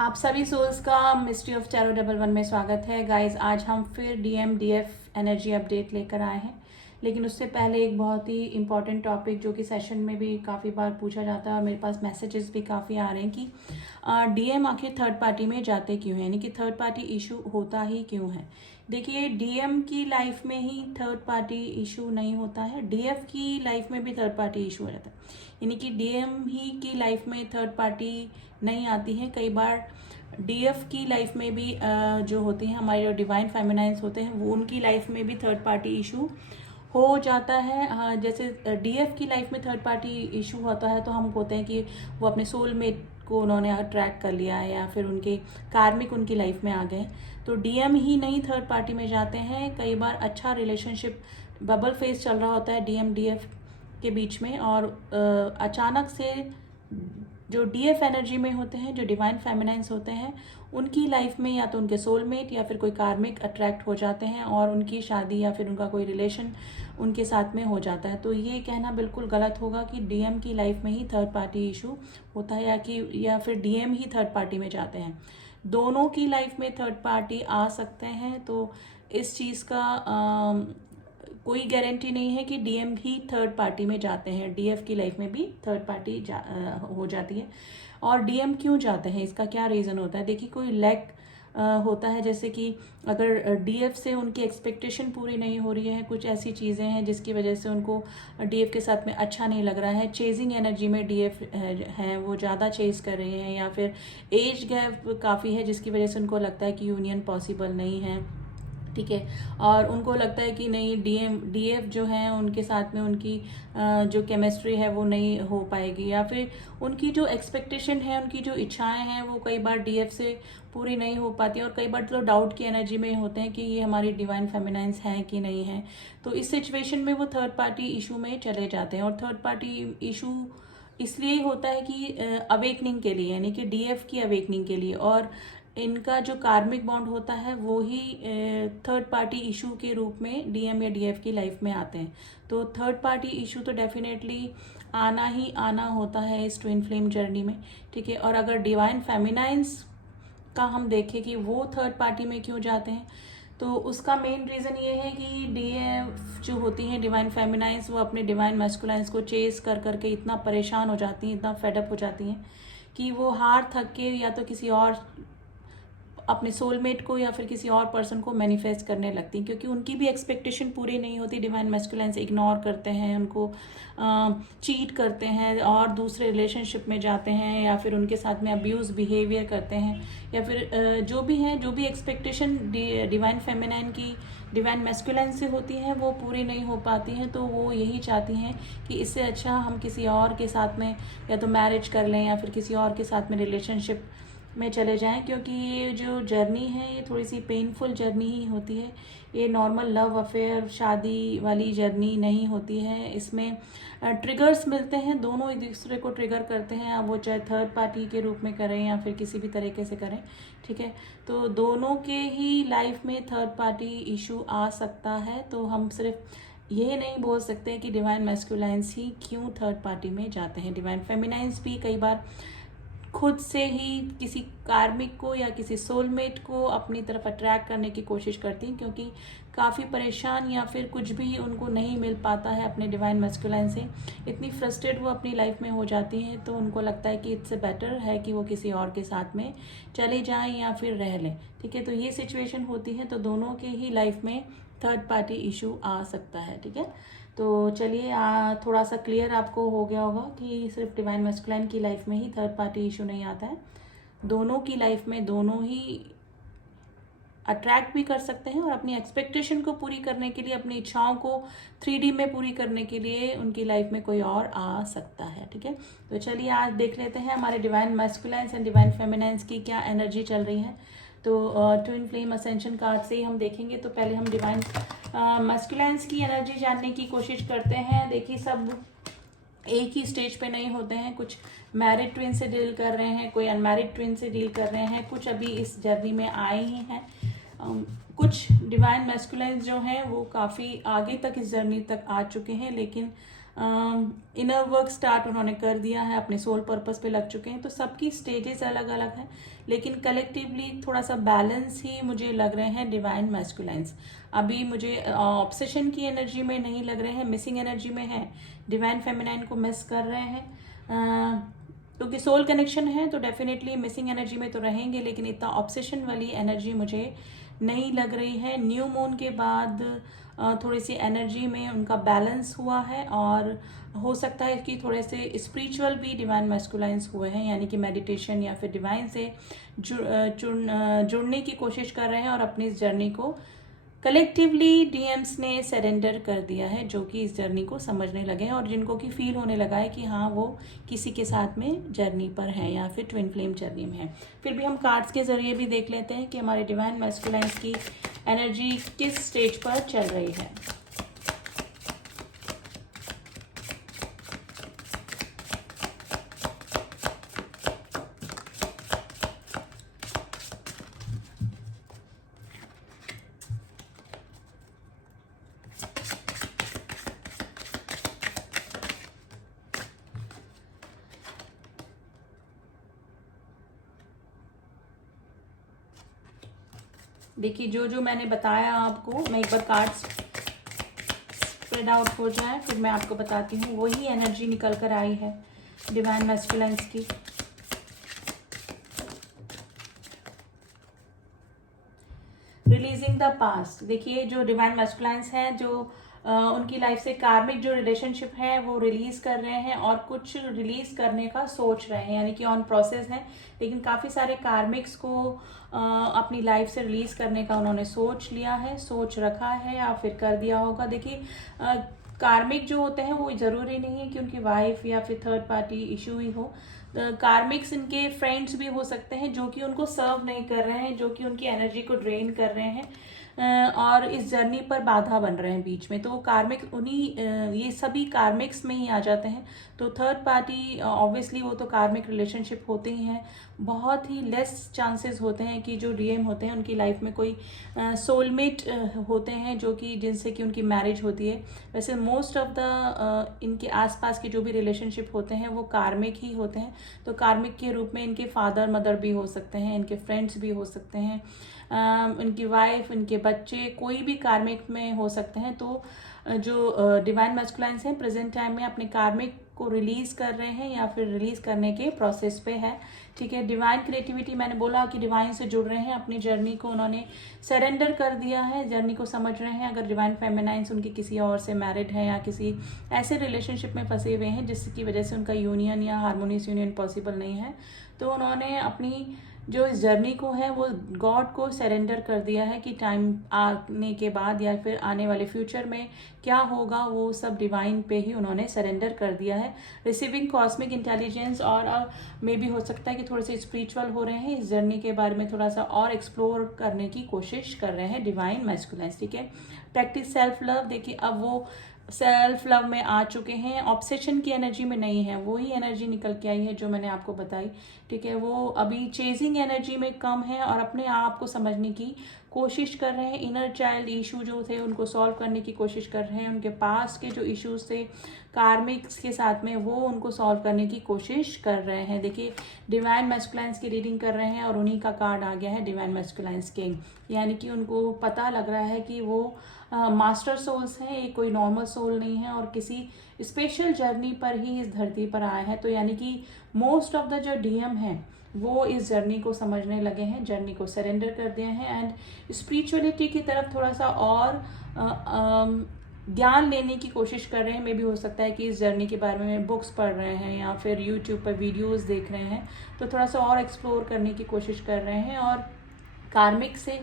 आप सभी सोल्स का mystery of tarot double one में स्वागत है गाइस। आज हम फिर डीएफ एनर्जी अपडेट लेकर आए हैं, लेकिन उससे पहले एक बहुत ही इम्पॉर्टेंट टॉपिक जो कि सेशन में भी काफ़ी बार पूछा जाता है और मेरे पास मैसेजेस भी काफ़ी आ रहे हैं कि डीएम आखिर थर्ड पार्टी में जाते क्यों हैं, यानी कि थर्ड पार्टी इशू होता ही क्यों है। देखिए, डीएम की लाइफ में ही थर्ड पार्टी इशू नहीं होता है, डीएफ की लाइफ में भी थर्ड पार्टी इशू हो जाता है। यानी कि डीएम ही की लाइफ में थर्ड पार्टी नहीं आती है। कई बार डीएफ की लाइफ में भी जो होती हैं, हमारे जो डिवाइन फेमिनाइंस होते हैं, वो उनकी लाइफ में भी थर्ड पार्टी इशू हो जाता है। जैसे डीएफ की लाइफ में थर्ड पार्टी इशू होता है तो हम बोलते हैं कि वो अपने सोलमेट को उन्होंने अट्रैक्ट कर लिया है या फिर उनके कार्मिक उनकी लाइफ में आ गए। तो डीएम ही नहीं थर्ड पार्टी में जाते हैं। कई बार अच्छा रिलेशनशिप बबल फेस चल रहा होता है डीएम डीएफ के बीच में, और अचानक से जो डीएफ एनर्जी में होते हैं, जो डिवाइन फेमिनाइंस होते हैं, उनकी लाइफ में या तो उनके सोलमेट या फिर कोई कार्मिक अट्रैक्ट हो जाते हैं और उनकी शादी या फिर उनका कोई रिलेशन उनके साथ में हो जाता है। तो ये कहना बिल्कुल गलत होगा कि डीएम की लाइफ में ही थर्ड पार्टी इशू होता है या फिर डीएम ही थर्ड पार्टी में जाते हैं। दोनों की लाइफ में थर्ड पार्टी आ सकते हैं। तो इस चीज़ का कोई गारंटी नहीं है कि डीएम ही थर्ड पार्टी में जाते हैं, डीएफ की लाइफ में भी थर्ड पार्टी हो जाती है। और डीएम क्यों जाते हैं, इसका क्या रीज़न होता है। देखिए, कोई लैक होता है, जैसे कि अगर डीएफ से उनकी एक्सपेक्टेशन पूरी नहीं हो रही है, कुछ ऐसी चीज़ें हैं जिसकी वजह से उनको डीएफ के साथ में अच्छा नहीं लग रहा है, चेजिंग एनर्जी में डीएफ हैं, वो ज़्यादा चेज कर रहे हैं, या फिर एज गैप काफ़ी है जिसकी वजह से उनको लगता है कि यूनियन पॉसिबल नहीं है, ठीक है। और उनको लगता है कि नहीं, डीएफ जो है उनके साथ में उनकी जो केमिस्ट्री है वो नहीं हो पाएगी, या फिर उनकी जो एक्सपेक्टेशन है, उनकी जो इच्छाएं हैं, वो कई बार डीएफ से पूरी नहीं हो पाती, और कई बार तो डाउट की एनर्जी में होते हैं कि ये हमारी डिवाइन फेमिनाइंस हैं कि नहीं है। तो इस सिचुएशन में वो थर्ड पार्टी इशू में चले जाते हैं। और थर्ड पार्टी इशू इसलिए होता है कि अवेकनिंग के लिए, यानी कि डीएफ की अवेकनिंग के लिए, और इनका जो कार्मिक बॉन्ड होता है वो ही थर्ड पार्टी इशू के रूप में डीएम या डीएफ की लाइफ में आते हैं। तो थर्ड पार्टी इशू तो डेफिनेटली आना ही आना होता है इस ट्विन फ्लेम जर्नी में, ठीक है। और अगर डिवाइन फेमिनाइंस का हम देखें कि वो थर्ड पार्टी में क्यों जाते हैं, तो उसका मेन रीज़न ये है कि डीएफ जो होती हैं डिवाइन फेमिनाइंस, वो अपने डिवाइन मैस्कुलाइंस को चेस कर करके इतना परेशान हो जाती हैं, इतना फेडअप हो जाती हैं कि वो हार थक के या तो किसी और अपने सोलमेट को या फिर किसी और पर्सन को मैनिफेस्ट करने लगती हैं, क्योंकि उनकी भी एक्सपेक्टेशन पूरी नहीं होती। डिवाइन मैस्कुलाइंस इग्नोर करते हैं उनको, चीट करते हैं और दूसरे रिलेशनशिप में जाते हैं, या फिर उनके साथ में अब्यूज़ बिहेवियर करते हैं, या फिर जो भी हैं, जो भी एक्सपेक्टेशन डिवाइन फेमिनाइन की डिवाइन मैस्कुलाइन से होती हैं वो पूरी नहीं हो पाती हैं। तो वो यही चाहती हैं कि इससे अच्छा हम किसी और के साथ में या तो मैरिज कर लें या फिर किसी और के साथ में रिलेशनशिप में चले जाएं, क्योंकि ये जो जर्नी है ये थोड़ी सी पेनफुल जर्नी ही होती है। ये नॉर्मल लव अफेयर शादी वाली जर्नी नहीं होती है। इसमें ट्रिगर्स मिलते हैं, दोनों एक दूसरे को ट्रिगर करते हैं, अब वो चाहे थर्ड पार्टी के रूप में करें या फिर किसी भी तरीके से करें, ठीक है। तो दोनों के ही लाइफ में थर्ड पार्टी इशू आ सकता है। तो हम सिर्फ ये नहीं बोल सकते कि डिवाइन मैस्कुलाइंस ही क्यों थर्ड पार्टी में जाते हैं। डिवाइन फेमिनाइंस भी कई बार खुद से ही किसी कार्मिक को या किसी सोलमेट को अपनी तरफ अट्रैक्ट करने की कोशिश करती हैं, क्योंकि काफ़ी परेशान या फिर कुछ भी उनको नहीं मिल पाता है अपने डिवाइन मैस्कुलाइन से। इतनी फ्रस्ट्रेट वो अपनी लाइफ में हो जाती हैं, तो उनको लगता है कि इससे बेटर है कि वो किसी और के साथ में चले जाएं या फिर रह लें, ठीक है। तो ये सिचुएशन होती है, तो दोनों के ही लाइफ में थर्ड पार्टी इशू आ सकता है, ठीक है। तो चलिए, थोड़ा सा क्लियर आपको हो गया होगा कि सिर्फ डिवाइन मैस्कुलाइन की लाइफ में ही थर्ड पार्टी इशू नहीं आता है, दोनों की लाइफ में दोनों ही अट्रैक्ट भी कर सकते हैं, और अपनी एक्सपेक्टेशन को पूरी करने के लिए, अपनी इच्छाओं को 3D में पूरी करने के लिए उनकी लाइफ में कोई और आ सकता है, ठीक है। तो चलिए आज देख लेते हैं हमारे डिवाइन मैस्कुलाइंस एंड डिवाइन फेमिनाइंस की क्या एनर्जी चल रही है। तो ट्विन फ्लेम असेंशन कार्ड से ही हम देखेंगे। तो पहले हम डिवाइन मैस्कुलाइंस की एनर्जी जानने की कोशिश करते हैं। देखिए, सब एक ही स्टेज पे नहीं होते हैं, कुछ मैरिड ट्विन से डील कर रहे हैं, कोई अनमैरिड ट्विन से डील कर रहे हैं, कुछ अभी इस जर्नी में आए ही हैं। कुछ डिवाइन मैस्कुलाइंस जो हैं वो काफ़ी आगे तक इस जर्नी तक आ चुके हैं, लेकिन इनर वर्क स्टार्ट उन्होंने कर दिया है, अपने सोल पर्पस पे लग चुके हैं। तो सबकी स्टेजेस अलग अलग हैं, लेकिन कलेक्टिवली थोड़ा सा बैलेंस ही मुझे लग रहे हैं डिवाइन मैस्कुलाइंस। अभी मुझे ऑब्सेशन की एनर्जी में नहीं लग रहे हैं, मिसिंग एनर्जी में है, डिवाइन फेमिनाइन को मिस कर रहे हैं। क्योंकि सोल कनेक्शन है तो डेफिनेटली मिसिंग एनर्जी में तो रहेंगे, लेकिन इतना ऑब्सेशन वाली एनर्जी मुझे नहीं लग रही है। न्यू मून के बाद थोड़ी सी एनर्जी में उनका बैलेंस हुआ है, और हो सकता है कि थोड़े से स्पिरिचुअल भी डिवाइन मैस्कुलाइंस हुए हैं, यानी कि मेडिटेशन या फिर डिवाइन से जुड़ने की कोशिश कर रहे हैं और अपनी इस जर्नी को कलेक्टिवली डीएम्स ने सरेंडर कर दिया है, जो कि इस जर्नी को समझने लगे हैं और जिनको कि फील होने लगा है कि हाँ वो किसी के साथ में जर्नी पर हैं या फिर ट्विन फ्लेम जर्नी में है। फिर भी हम कार्ड्स के जरिए भी देख लेते हैं कि हमारे डिवाइन मैस्कुलाइंस की एनर्जी किस स्टेज पर चल रही है। देखिए जो जो मैंने बताया आपको, मैं एक बार कार्ड्स स्प्रेड आउट हो जाए फिर मैं आपको बताती हूँ। वही एनर्जी निकल कर आई है डिवाइन मैस्कुलाइंस की। Releasing the past. देखिए जो डिवाइन मैस्कुलाइंस हैं, जो उनकी लाइफ से कार्मिक जो रिलेशनशिप है वो रिलीज कर रहे हैं और कुछ रिलीज करने का सोच रहे हैं, यानी कि ऑन प्रोसेस है, लेकिन काफ़ी सारे कार्मिक्स को अपनी लाइफ से रिलीज करने का उन्होंने सोच लिया है, सोच रखा है या फिर कर दिया होगा। देखिए कार्मिक जो होते हैं वो ज़रूरी नहीं है कि उनकी वाइफ या फिर थर्ड पार्टी इशू ही हो। कार्मिक्स इनके फ्रेंड्स भी हो सकते हैं जो कि उनको सर्व नहीं कर रहे हैं, जो कि उनकी एनर्जी को ड्रेन कर रहे हैं और इस जर्नी पर बाधा बन रहे हैं बीच में। तो वो कार्मिक उन्हीं ये सभी कार्मिक्स में ही आ जाते हैं। तो थर्ड पार्टी ऑब्वियसली वो तो कार्मिक रिलेशनशिप होते ही हैं। बहुत ही लेस चांसेस होते हैं कि जो डीएम होते हैं उनकी लाइफ में कोई सोलमेट होते हैं जो कि जिनसे कि उनकी मैरिज होती है। वैसे मोस्ट ऑफ द इनके आसपास के जो भी रिलेशनशिप होते हैं वो कार्मिक ही होते हैं। तो कार्मिक के रूप में इनके फादर मदर भी हो सकते हैं, इनके फ्रेंड्स भी हो सकते हैं, इनकी वाइफ, इनके बच्चे, कोई भी कार्मिक में हो सकते हैं। तो जो डिवाइन मैस्कुलाइंस हैं प्रेजेंट टाइम में अपने कार्मिक को रिलीज कर रहे हैं या फिर रिलीज करने के प्रोसेस पे है। ठीक है, डिवाइन क्रिएटिविटी, मैंने बोला कि डिवाइन से जुड़ रहे हैं, अपनी जर्नी को उन्होंने सरेंडर कर दिया है, जर्नी को समझ रहे हैं। अगर डिवाइन फेमिनाइंस उनकी किसी और से मैरिड है या किसी ऐसे रिलेशनशिप में फंसे हुए हैं जिसकी वजह से उनका यूनियन या हार्मोनियस यूनियन पॉसिबल नहीं है, तो उन्होंने अपनी जो इस जर्नी को है वो गॉड को सरेंडर कर दिया है कि टाइम आने के बाद या फिर आने वाले फ्यूचर में क्या होगा वो सब डिवाइन पे ही उन्होंने सरेंडर कर दिया है। रिसीविंग कॉस्मिक इंटेलिजेंस और मे भी हो सकता है कि थोड़े से स्पिरिचुअल हो रहे हैं, इस जर्नी के बारे में थोड़ा सा और एक्सप्लोर करने की कोशिश कर रहे हैं डिवाइन मैस्कुलाइंस। ठीक है, प्रैक्टिस सेल्फ लव। देखिए अब वो सेल्फ लव में आ चुके हैं, ऑब्सेशन की एनर्जी में नहीं है, वही एनर्जी निकल के आई है जो मैंने आपको बताई। ठीक है, वो अभी चेजिंग एनर्जी में कम है और अपने आप को समझने की कोशिश कर रहे हैं। इनर चाइल्ड इशू जो थे उनको सॉल्व करने की कोशिश कर रहे हैं, उनके पास के जो इश्यूज थे कार्मिक्स के साथ में वो उनको सॉल्व करने की कोशिश कर रहे हैं। देखिए डिवाइन मैस्कुलाइंस की रीडिंग कर रहे हैं और उन्हीं का कार्ड आ गया है डिवाइन मैस्कुलाइंस किंग, यानी कि उनको पता लग रहा है कि वो मास्टर सोल्स हैं, ये कोई नॉर्मल सोल नहीं है और किसी स्पेशल जर्नी पर ही इस धरती पर आए हैं। तो यानी कि मोस्ट ऑफ द जो डीएम हैं वो इस जर्नी को समझने लगे हैं, जर्नी को सरेंडर कर दिए हैं एंड स्पिरिचुअलिटी की तरफ थोड़ा सा और ज्ञान लेने की कोशिश कर रहे हैं। मे भी हो सकता है कि इस जर्नी के बारे में बुक्स पढ़ रहे हैं या फिर यूट्यूब पर वीडियोस देख रहे हैं, तो थोड़ा सा और एक्सप्लोर करने की कोशिश कर रहे हैं और कार्मिक से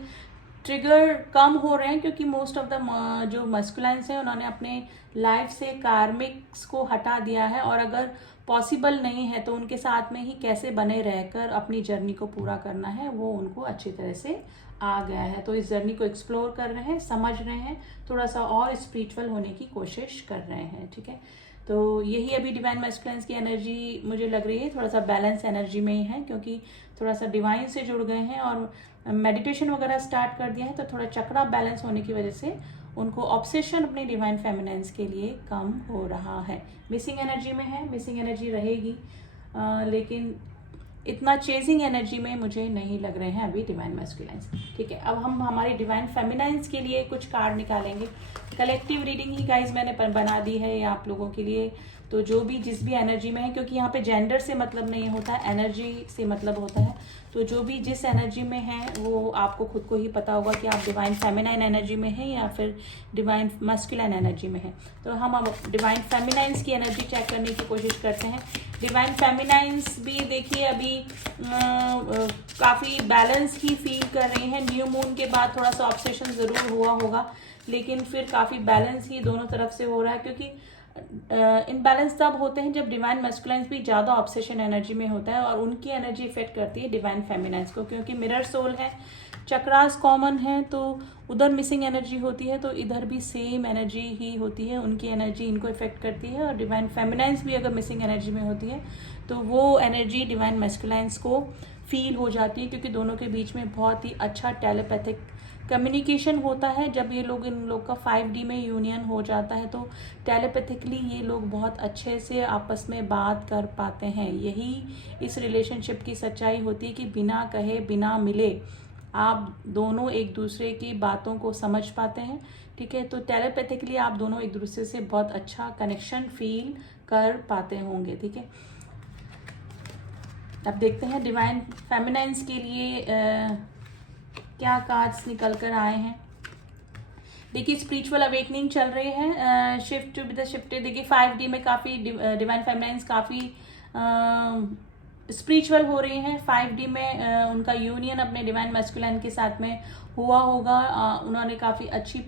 ट्रिगर कम हो रहे हैं, क्योंकि मोस्ट ऑफ द जो मस्कुलाइंस हैं उन्होंने अपने लाइफ से कार्मिक्स को हटा दिया है और अगर पॉसिबल नहीं है तो उनके साथ में ही कैसे बने रहकर अपनी जर्नी को पूरा करना है वो उनको अच्छी तरह से आ गया है। तो इस जर्नी को एक्सप्लोर कर रहे हैं, समझ रहे हैं, थोड़ा सा और स्पिरिचुअल होने की कोशिश कर रहे हैं। ठीक है, तो यही अभी डिवाइन मैस्कुलाइंस की एनर्जी मुझे लग रही है, थोड़ा सा बैलेंस एनर्जी में ही है, क्योंकि थोड़ा सा डिवाइन से जुड़ गए हैं और मेडिटेशन वगैरह स्टार्ट कर दिया है, तो थोड़ा चक्रा बैलेंस होने की वजह से उनको ऑब्सेशन अपने डिवाइन फेमिनाइन्स के लिए कम हो रहा है। मिसिंग एनर्जी में है, मिसिंग एनर्जी रहेगी, लेकिन इतना चेजिंग एनर्जी में मुझे नहीं लग रहे हैं अभी डिवाइन मैस्कुलाइन्स। ठीक है, अब हम हमारी डिवाइन फेमिनाइन्स के लिए कुछ कार्ड निकालेंगे। कलेक्टिव रीडिंग ही गाइज मैंने बना दी है ये आप लोगों के लिए, तो जो भी जिस भी एनर्जी में है, क्योंकि यहाँ पे जेंडर से मतलब नहीं होता है, एनर्जी से मतलब होता है। तो जो भी जिस एनर्जी में है वो आपको खुद को ही पता होगा कि आप डिवाइन फेमिनाइन एनर्जी में हैं या फिर डिवाइन मैस्कुलाइन एनर्जी में है। तो हम अब डिवाइन फेमिनाइन्स की एनर्जी चेक करने की कोशिश करते हैं। डिवाइन फेमिनाइन्स भी देखिए अभी काफ़ी बैलेंस ही फील कर रही हैं। न्यू मून के बाद थोड़ा सा ऑब्सेशन ज़रूर हुआ होगा, लेकिन फिर काफ़ी बैलेंस ही दोनों तरफ से हो रहा है, क्योंकि इनबैलेंस तब होते हैं जब डिवाइन मैस्कुलाइन्स भी ज़्यादा ऑब्सेशन एनर्जी में होता है और उनकी एनर्जी इफेक्ट करती है डिवाइन फेमिनाइन्स को, क्योंकि मिरर सोल है, चक्रास कॉमन है, तो उधर मिसिंग एनर्जी होती है तो इधर भी सेम एनर्जी ही होती है, उनकी एनर्जी इनको इफेक्ट करती है। और डिवाइन फेमिनाइन्स भी अगर मिसिंग एनर्जी में होती है तो वो एनर्जी डिवाइन मैस्कुलाइन्स को फील हो जाती है, क्योंकि दोनों के बीच में बहुत ही अच्छा टेलीपैथिक कम्युनिकेशन होता है। जब ये लोग इन लोग का 5D में यूनियन हो जाता है तो टेलीपैथिकली ये लोग बहुत अच्छे से आपस में बात कर पाते हैं। यही इस रिलेशनशिप की सच्चाई होती है कि बिना कहे बिना मिले आप दोनों एक दूसरे की बातों को समझ पाते हैं। ठीक है, तो टेलीपैथिकली आप दोनों एक दूसरे से बहुत अच्छा कनेक्शन फील कर पाते होंगे। ठीक है, अब देखते हैं डिवाइन फेमिनाइन्स के लिए क्या कार्ड्स निकल कर आए हैं। देखिए स्पिरिचुअल अवेकनिंग चल रही है, shift to be the shifted. देखिए 5D में काफ़ी डिवाइन फेमिनाइन्स काफ़ी स्पिरिचुअल हो रही हैं। 5D में उनका यूनियन अपने डिवाइन मैस्कुलाइन के साथ में हुआ होगा। उन्होंने काफ़ी अच्छी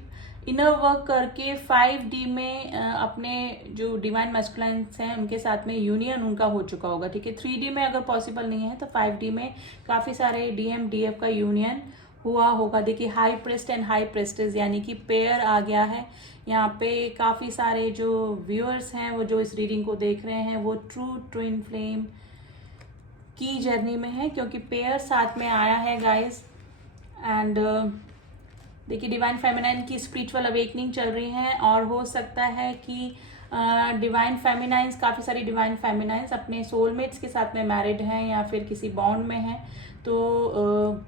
इनर वर्क करके 5D में अपने जो डिवाइन मैस्कुलाइन्स हैं उनके साथ में यूनियन उनका हो चुका होगा। ठीक है, 3D में अगर पॉसिबल नहीं है तो 5D में काफ़ी सारे DM-DF का यूनियन हुआ होगा। देखिए high priest and high priestess यानी कि पेयर आ गया है यहाँ पे। काफ़ी सारे जो व्यूअर्स हैं वो जो इस रीडिंग को देख रहे हैं वो ट्रू ट्विन फ्लेम की जर्नी में है, क्योंकि पेयर साथ में आया है गाइस। एंड देखिए डिवाइन फेमिनाइन की स्पिरिचुअल अवेकनिंग चल रही है, और हो सकता है कि डिवाइन फेमिनाइंस, काफ़ी सारी डिवाइन फेमिनाइंस अपने सोलमेट्स के साथ में मैरिड हैं या फिर किसी बॉन्ड में हैं, तो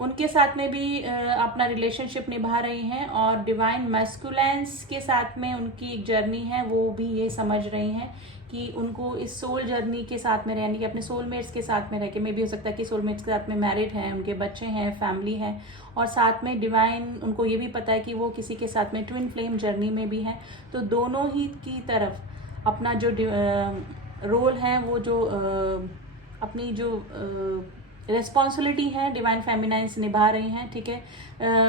उनके साथ में भी अपना रिलेशनशिप निभा रही हैं। और डिवाइन मैस्कुलाइन्स के साथ में उनकी एक जर्नी है, वो भी ये समझ रही हैं कि उनको इस सोल जर्नी के साथ में यानी कि अपने सोलमेट्स के साथ में रह के, मे भी हो सकता है कि सोलमेट्स के साथ में मैरिड हैं, उनके बच्चे हैं, फैमिली है, और साथ में डिवाइन उनको ये भी पता है कि वो किसी के साथ में ट्विन फ्लेम जर्नी में भी हैं। तो दोनों ही की तरफ अपना जो रोल है वो जो अपनी जो रिस्पॉन्सिबिलिटी है डिवाइन फेमिनाइंस निभा रही हैं। ठीक है,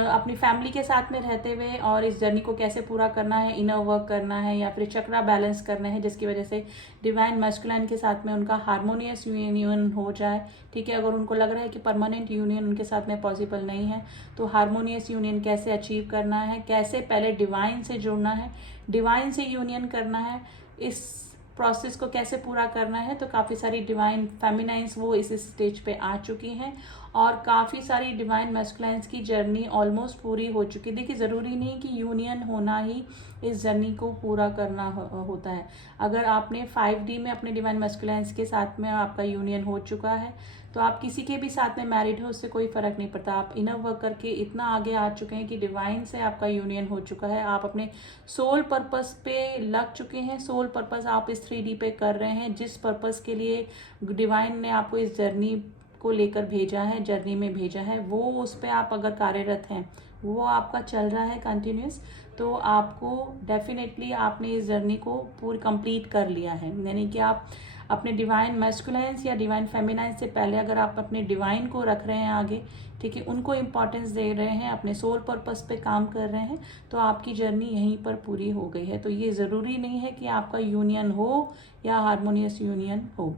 अपनी फैमिली के साथ में रहते हुए और इस जर्नी को कैसे पूरा करना है, इनर वर्क करना है या फिर चक्रा बैलेंस करना है, जिसकी वजह से डिवाइन मैस्कुलाइन के साथ में उनका हार्मोनियस यूनियन हो जाए। ठीक है, अगर उनको लग रहा है कि परमानेंट यूनियन उनके साथ में पॉसिबल नहीं है तो हार्मोनियस यूनियन कैसे अचीव करना है, कैसे पहले डिवाइन से जुड़ना है, डिवाइन से यूनियन करना है, इस प्रोसेस को कैसे पूरा करना है। तो काफ़ी सारी डिवाइन फेमिनाइंस वो इस स्टेज पे आ चुकी हैं और काफ़ी सारी डिवाइन मैस्कुलाइंस की जर्नी ऑलमोस्ट पूरी हो चुकी है। देखिए ज़रूरी नहीं कि यूनियन होना ही इस जर्नी को पूरा करना होता है। अगर आपने 5D में अपने डिवाइन मैस्कुलाइंस के साथ में आपका यूनियन हो चुका है तो आप किसी के भी साथ में मैरिड हो, उससे कोई फ़र्क नहीं पड़ता। आप इनर वर्क करके इतना आगे आ चुके हैं कि डिवाइन से आपका यूनियन हो चुका है, आप अपने सोल पर्पस पे लग चुके हैं। सोल पर्पस आप इस 3D पे कर रहे हैं, जिस पर्पस के लिए डिवाइन ने आपको इस जर्नी को लेकर भेजा है, जर्नी में भेजा है, वो उस पर आप अगर कार्यरत हैं, वो आपका चल रहा है कंटिन्यूस, तो आपको डेफिनेटली आपने इस जर्नी को पूरी कंप्लीट कर लिया है। यानी कि आप अपने डिवाइन मैस्कुलाइंस या डिवाइन फेमिनाइंस से पहले अगर आप अपने डिवाइन को रख रहे हैं आगे, ठीक है, उनको इम्पॉर्टेंस दे रहे हैं, अपने सोल पर्पस पे काम कर रहे हैं, तो आपकी जर्नी यहीं पर पूरी हो गई है। तो ये ज़रूरी नहीं है कि आपका यूनियन हो या हार्मोनियस यूनियन हो।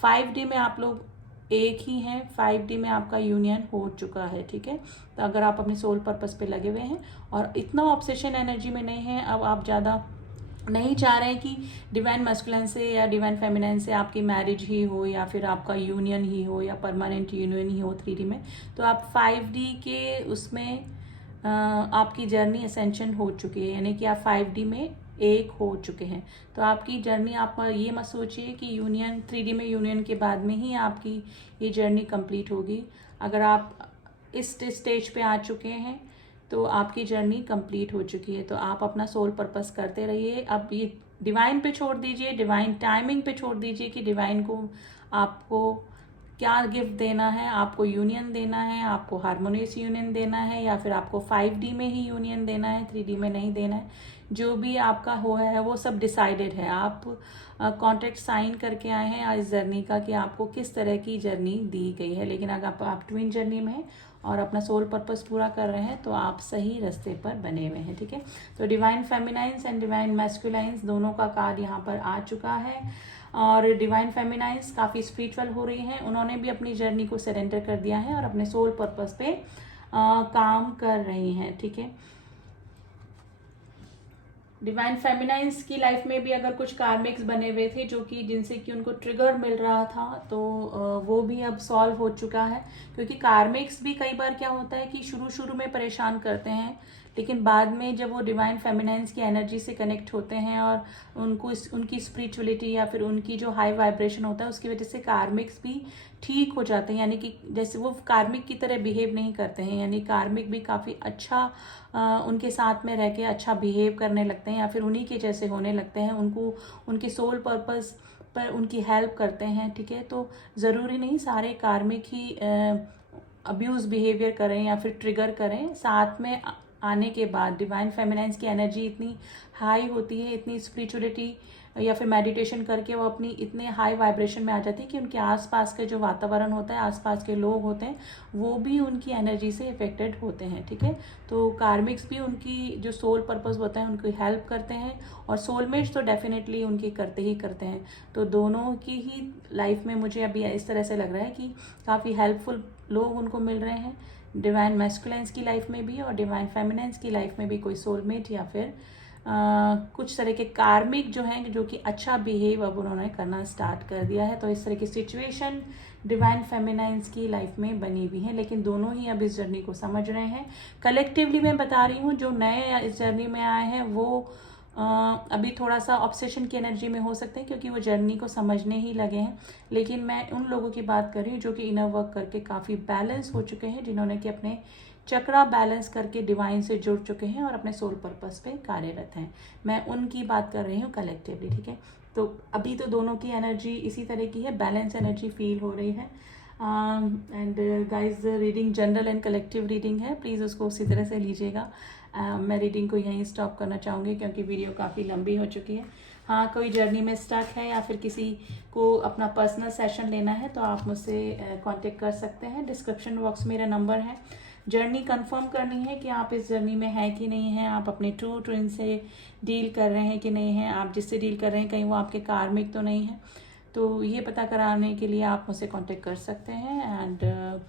5D में आप लोग एक ही हैं, 5D में आपका यूनियन हो चुका है। ठीक है, तो अगर आप अपने सोल पर्पस पे लगे हुए हैं और इतना ऑब्सेशन एनर्जी में नहीं है, अब आप ज़्यादा नहीं चाह रहे हैं कि डिवाइन मैस्कुलाइन से या डिवाइन फेमिनाइन से आपकी मैरिज ही हो या फिर आपका यूनियन ही हो या परमानेंट यूनियन ही हो 3D में, तो आप 5D के उसमें आपकी जर्नी असेंशन हो चुकी है, यानी कि आप 5D में एक हो चुके हैं। तो आपकी जर्नी, आप ये मत सोचिए कि यूनियन 3D में यूनियन के बाद में ही आपकी ये जर्नी कंप्लीट होगी। अगर आप इस स्टेज पे आ चुके हैं तो आपकी जर्नी कंप्लीट हो चुकी है। तो आप अपना सोल पर्पस करते रहिए। अब ये डिवाइन पे छोड़ दीजिए, डिवाइन टाइमिंग पे छोड़ दीजिए कि डिवाइन को आपको क्या गिफ्ट देना है। आपको यूनियन देना है, आपको हार्मोनियस यूनियन देना है, या फिर आपको 5D में ही यूनियन देना है, 3D में नहीं देना है। जो भी आपका हो है वो सब डिसाइडेड है। आप कॉन्ट्रैक्ट साइन करके आए हैं इस जर्नी का कि आपको किस तरह की जर्नी दी गई है। लेकिन अगर आप ट्विन जर्नी में हैं और अपना सोल पर्पस पूरा कर रहे हैं तो आप सही रास्ते पर बने हुए हैं, ठीक है। तो डिवाइन फेमिनाइंस एंड डिवाइन मैस्कुलाइंस दोनों का कार्ड यहाँ पर आ चुका है। और डिवाइन फेमिनाइंस काफ़ी स्पिरिचुअल हो रही हैं, उन्होंने भी अपनी जर्नी को सरेंडर कर दिया है और अपने सोल पर्पस पे काम कर रही हैं, ठीक है। डिवाइन फेमिनाइंस की लाइफ में भी अगर कुछ कार्मिक्स बने हुए थे जो कि जिनसे कि उनको ट्रिगर मिल रहा था, तो वो भी अब सॉल्व हो चुका है। क्योंकि कार्मिक्स भी कई बार क्या होता है कि शुरू शुरू में परेशान करते हैं, लेकिन बाद में जब वो डिवाइन फेमिनाइंस की एनर्जी से कनेक्ट होते हैं और उनको उनकी स्पिरिचुअलिटी या फिर उनकी जो हाई वाइब्रेशन होता है उसकी वजह से कार्मिक्स भी ठीक हो जाते हैं। यानी कि जैसे वो कार्मिक की तरह बिहेव नहीं करते हैं, यानी कार्मिक भी काफ़ी अच्छा उनके साथ में रह के अच्छा बिहेव करने लगते हैं या फिर उन्हीं के जैसे होने लगते हैं, उनको उनके सोल पर्पस पर उनकी हेल्प करते हैं, ठीक है। तो ज़रूरी नहीं सारे कार्मिक ही अब्यूज़ बिहेवियर करें या फिर ट्रिगर करें। साथ में आने के बाद डिवाइन फेमिनाइंस की एनर्जी इतनी हाई होती है, इतनी स्पिरिचुअलिटी या फिर मेडिटेशन करके वो अपनी इतने हाई वाइब्रेशन में आ जाती है कि उनके आसपास के जो वातावरण होता है, आसपास के लोग होते हैं, वो भी उनकी एनर्जी से इफेक्टेड होते हैं, ठीक है। तो कार्मिक्स भी उनकी जो सोल पर्पस होता है उनकी हेल्प करते हैं, और सोलमेट्स तो डेफिनेटली उनकी करते ही करते हैं। तो दोनों की ही लाइफ में मुझे अभी इस तरह से लग रहा है कि काफ़ी हेल्पफुल लोग उनको मिल रहे हैं, डिवाइन मैस्कुलाइंस की लाइफ में भी और डिवाइन फेमिनाइंस की लाइफ में भी कोई सोलमेट या फिर कुछ तरह के कार्मिक जो हैं जो कि अच्छा बिहेव अब उन्होंने करना स्टार्ट कर दिया है। तो इस तरह की सिचुएशन डिवाइन फेमिनाइंस की लाइफ में बनी हुई है, लेकिन दोनों ही अब इस जर्नी को समझ रहे हैं। कलेक्टिवली मैं बता रही हूँ, जो नए इस जर्नी में आए हैं वो अभी थोड़ा सा ऑब्सेशन की एनर्जी में हो सकते हैं क्योंकि वो जर्नी को समझने ही लगे हैं। लेकिन मैं उन लोगों की बात कर रही हूँ जो कि इनर वर्क करके काफ़ी बैलेंस हो चुके हैं, जिन्होंने कि अपने चक्रा बैलेंस करके डिवाइन से जुड़ चुके हैं और अपने सोल पर्पस पे कार्यरत हैं। मैं उनकी बात कर रही हूँ कलेक्टिवली, ठीक है। तो अभी तो दोनों की एनर्जी इसी तरह की है, बैलेंस एनर्जी फील हो रही है। And guys, reading general and collective reading है, प्लीज़ उसको उसी तरह से लीजिएगा। मैं रीडिंग को यहीं स्टॉप करना चाहूँगी क्योंकि वीडियो काफ़ी लंबी हो चुकी है। हाँ, कोई जर्नी में स्टक है या फिर किसी को अपना पर्सनल सेशन लेना है तो आप मुझसे कांटेक्ट कर सकते हैं। डिस्क्रिप्शन बॉक्स मेरा नंबर है। जर्नी कंफर्म करनी है कि आप इस जर्नी में हैं कि नहीं हैं, आप अपने ट्रू ट्विन से डील कर रहे हैं कि नहीं हैं, आप जिससे डील कर रहे हैं कहीं वो आपके कार्मिक तो नहीं है। तो ये पता कराने के लिए आप मुझसे कांटेक्ट कर सकते हैं। एंड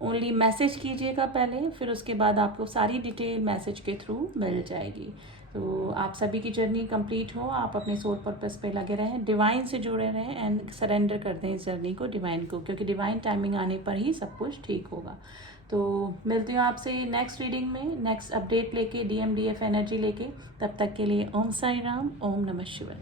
ओनली मैसेज कीजिएगा पहले, फिर उसके बाद आपको सारी डिटेल मैसेज के थ्रू मिल जाएगी। तो आप सभी की जर्नी कंप्लीट हो, आप अपने सोल पर्पस पे लगे रहें, डिवाइन से जुड़े रहें एंड सरेंडर कर दें इस जर्नी को डिवाइन को, क्योंकि डिवाइन टाइमिंग आने पर ही सब कुछ ठीक होगा। तो मिलती हूँ आपसे नेक्स्ट रीडिंग में, नेक्स्ट अपडेट लेके, DMDF एनर्जी लेके। तब तक के लिए ओम साई राम, ओम नमः शिवाय।